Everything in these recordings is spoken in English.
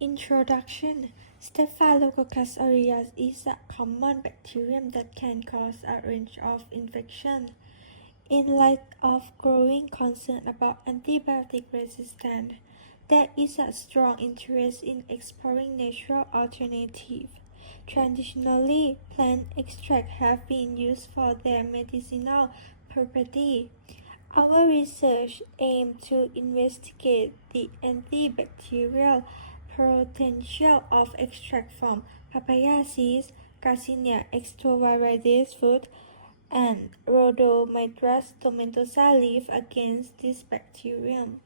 Introduction. Staphylococcus aureus is a common bacterium that can cause a range of infections. In light of growing concern about antibiotic resistance, there is a strong interest in exploring natural alternatives. Traditionally, plant extracts have been used for their medicinal property. Our research aims to investigate the antibacterial potential of extract from papaya seeds, Garcinia extroviridis fruit, and Rhodomyrus tomentosa leaf against this bacterium.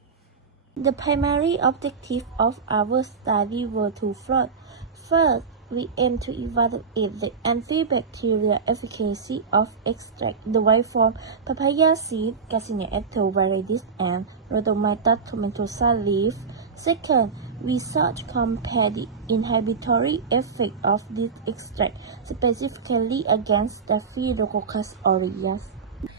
The primary objective of our study were twofold. First, we aim to evaluate the antibacterial efficacy of extract derived from papaya seed, Garcinia ectoviridis, and Rhodomyrus tomentosa leaf. Second, we sought to compare the inhibitory effect of this extract, specifically against Staphylococcus aureus.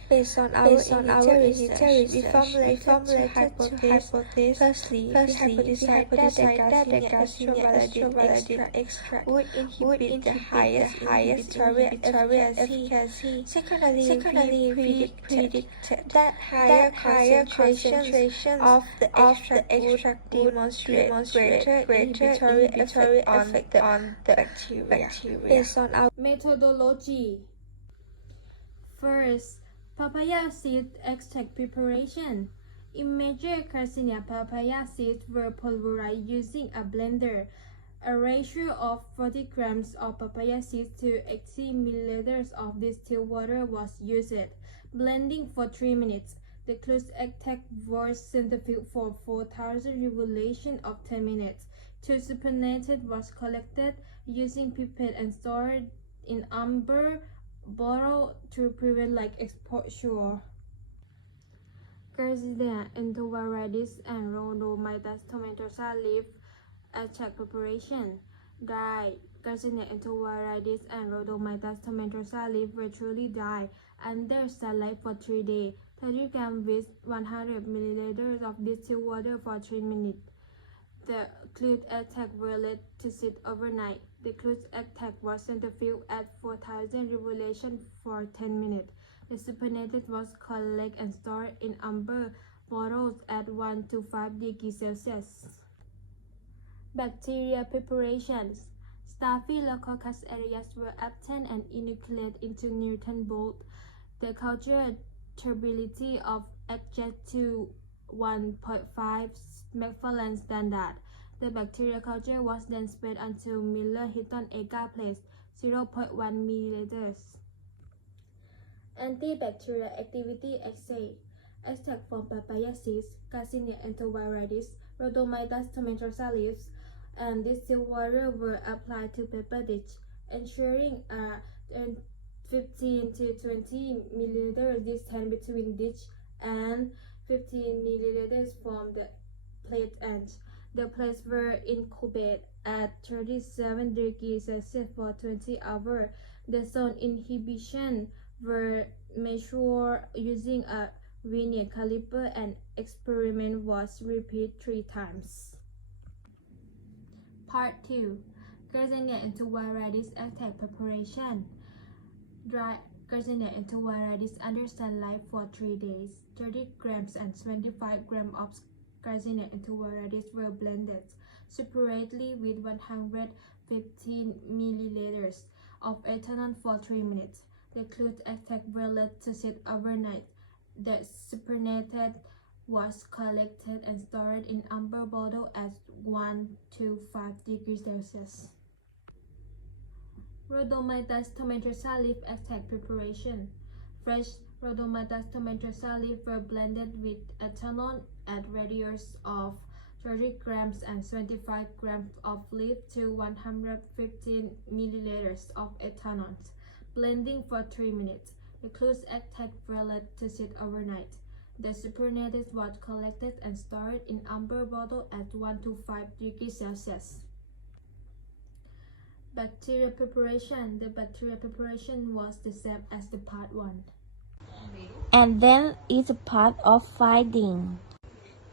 Based on our research, we formulated two hypotheses. Firstly, we hypothesized that the Garcinia extract would inhibit the highest inhibitory efficacy. Secondly, we predicted that higher concentration of the extract would demonstrate greater inhibitory effect on the bacteria. Based on our methodology. First, papaya seed extract preparation. Immature Garcinia papaya seeds were pulverized using a blender. A ratio of 40 grams of papaya seeds to 80 milliliters of distilled water was used. Blending for 3 minutes. The closed extract was centrifuged for 4,000 revolutions of 10 minutes. To supernatant was collected using pipette and stored in amber bottle to prevent like exposure. Garcinia ectoviridis and Rhodomyrus tomentosa leaf extract preparation. Dry Garcinia ectoviridis and Rhodomyrus tomentosa leaf were truly dry under sunlight for 3 days. 30 grams with 100 milliliters of distilled water for 3 minutes. The closed extract were let to sit overnight. The closed extract was centrifuged at 4,000 revolutions for 10 minutes. The supernatant was collected and stored in amber bottles at 1 to 5 degrees Celsius. Bacteria preparations. Staphylococcus aureus were obtained and inoculated into Newton bolt. The culture turbidity of adjust to 1.5 McFarland standard. The bacterial culture was then spread onto Miller-Hinton agar plates, 0.1 milliliters. Antibacterial activity assay. Extract from papaya seeds, Garcinia ectoviridis, Rhodomyrus tomentosa leaves, and distilled water were applied to paper dish, ensuring a 15 to 20 milliliters distance between dish and 15 milliliters from the plate end. The plates were incubated at 37 degrees Celsius for 20 hours. The zone inhibition were measured using a vernier caliper and experiment was repeated 3 times. Part 2. Garcinia ectoviridis extract preparation. Dry Garcinia ectoviridis under sunlight for 3 days. 30 grams and 25 grams of Garcinia ectoviridis were blended separately with 115 milliliters of ethanol for 3 minutes. The closed extract were let to sit overnight. The supernatant was collected and stored in amber bottle at 1 to 5 degrees Celsius. Rhodomyrus tomentosa leaf extract preparation. Fresh Rhodomyrus tomentosa leaf were blended with ethanol at ratios of 30 grams and 25 grams of leaf to 115 milliliters of ethanol. Blending for 3 minutes. The closed extract were let to sit overnight. The supernatant was collected and stored in amber bottle at 1 to 5 degrees Celsius. Bacteria preparation. The bacteria preparation was the same as the part 1. And then is a part of finding.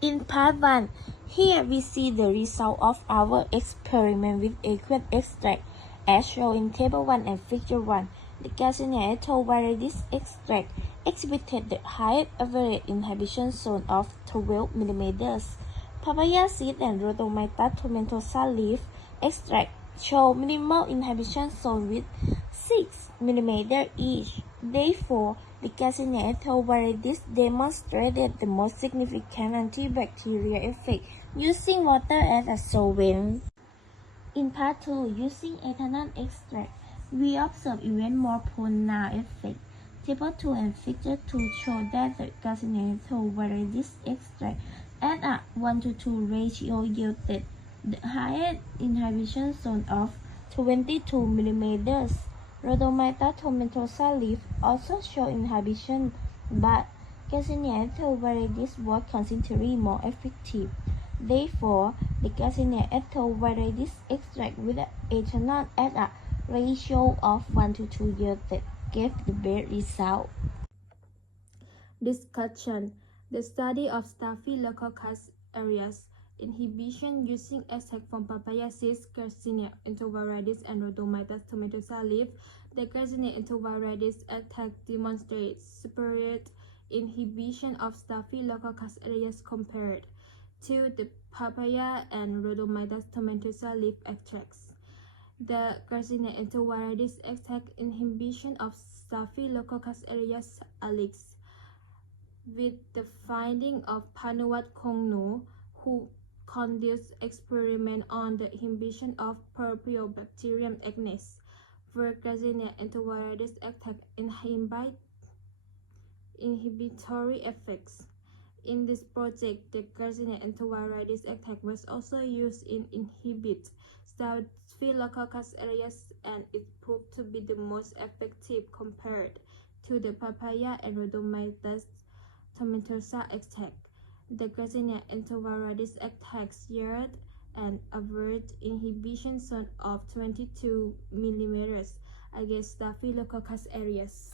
In part 1, here we see the result of our experiment with aqueous extract as shown in Table 1 and Figure 1. The Garcinia ethyl viridis extract exhibited the highest average inhibition zone of 12 mm. Papaya seed and Rhodomycus tomentosa leaf extract show minimal inhibition zone with 6 mm each. Therefore, the Garcinia ethyl viridis demonstrated the most significant antibacterial effect using water as a solvent. In part 2, using ethanol extract, we observe even more pronounced effect. Table 2 and Figure 2 show that the Garcinia ethyl viridis extract at a 1:2 ratio yielded the highest inhibition zone of 22 mm. Rhodomycus tomentosa leaf also show inhibition, but Garcinia ethyl viridis was considerably more effective. Therefore, the Garcinia ethyl viridis extract with ethanol at a ratio of 1:2 yielded gave the best result. Discussion: the study of Staphylococcus aureus inhibition using extract from papaya seeds, Garcinia entoviridis, and Rhodomycus tomentosa leaf. The Garcinia entoviridis extract demonstrates superior inhibition of Staphylococcus aureus compared to the papaya and Rhodomycus tomentosa leaf extracts. The Garcinia entoviridis extract inhibition of Staphylococcus aureus alex. With the finding of Panuvat Kongno, who conducted experiments on the inhibition of Propionibacterium agnes, where Garcinia entoviridis attack inhibitory effects. In this project, the Garcinia entoviridis attack was also used in inhibit Staphylococcus aureus, and it proved to be the most effective compared to the papaya and Rhodomycus tomentosa extract. The Garcinia entoviridis attacks yield an average inhibition zone of 22 mm against Staphylococcus aureus.